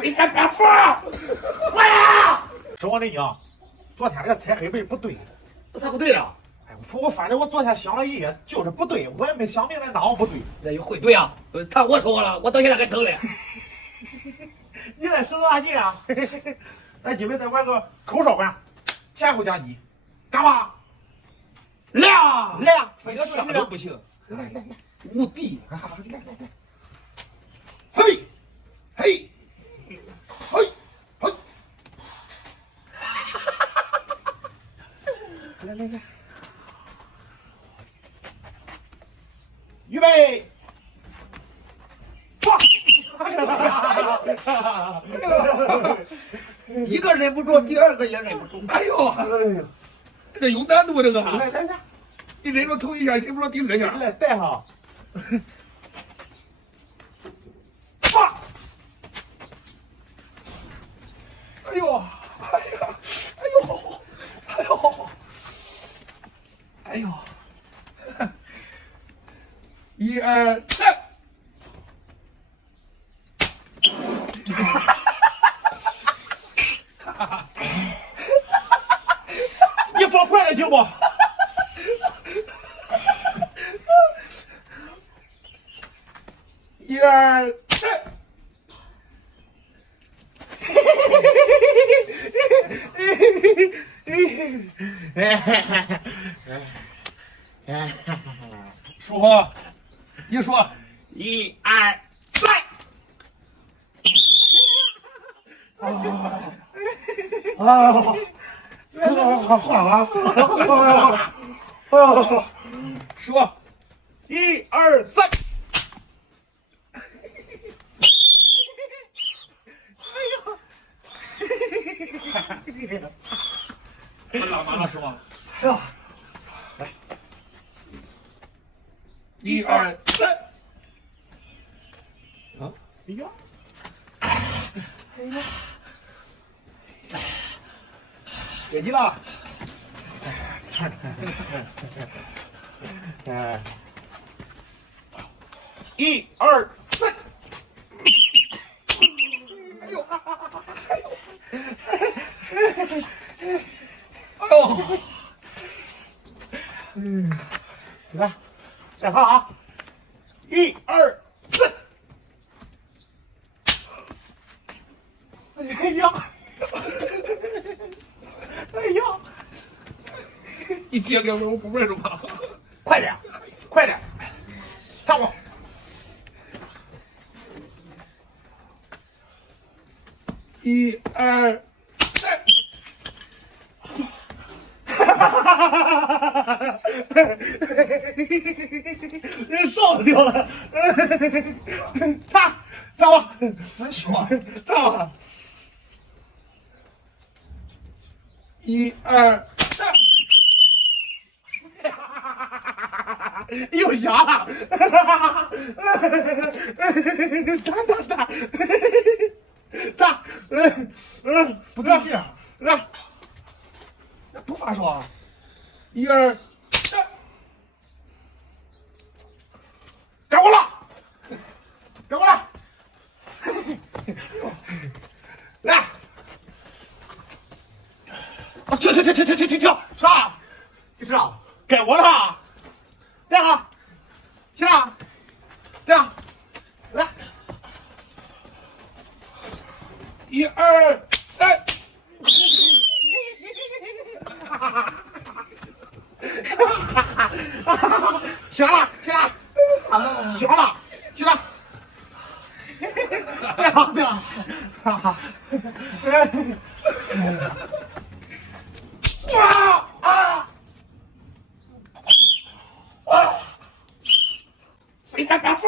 飞天蝙蝠，快呀！是我的娘，昨天那个猜黑白不对。那咋不对了？哎，我反正我昨天想了一夜，就是不对，我也没想明白哪不对。那就会对啊！他我说了，我到现在还疼嘞。你在使多大劲啊？咱今晚再玩个口哨管，前后夹击，干嘛？亮亮，想都不行，来，无敌！来，嘿，嘿，嘿，嘿，来，预备，放！一个忍不住，第二个也忍不住。哎呦，这有难度这个。来，你忍住头一下，忍不住第二下。来带上。放！哎呦，一二三。你放快点行不？一二三。说，你说，一二三。说，一二三。我拉满了是吧？哎呀，来，一二三。啊，哎呀，别急了。哎，一二三。哎呦，来，再看啊，一二三。哎呀，哎呀，你接给我不玩是吧？快点，看我。一二三。烧掉了。看我，真爽！看我。一二三。又响了。打，不对劲啊！来，不发烧。一二三。该我了，来，停，啥？你知道？该我了，亮啊，起来，亮，来，一二三。行了，起来，行了，起来，亮的，飞天蝙蝠。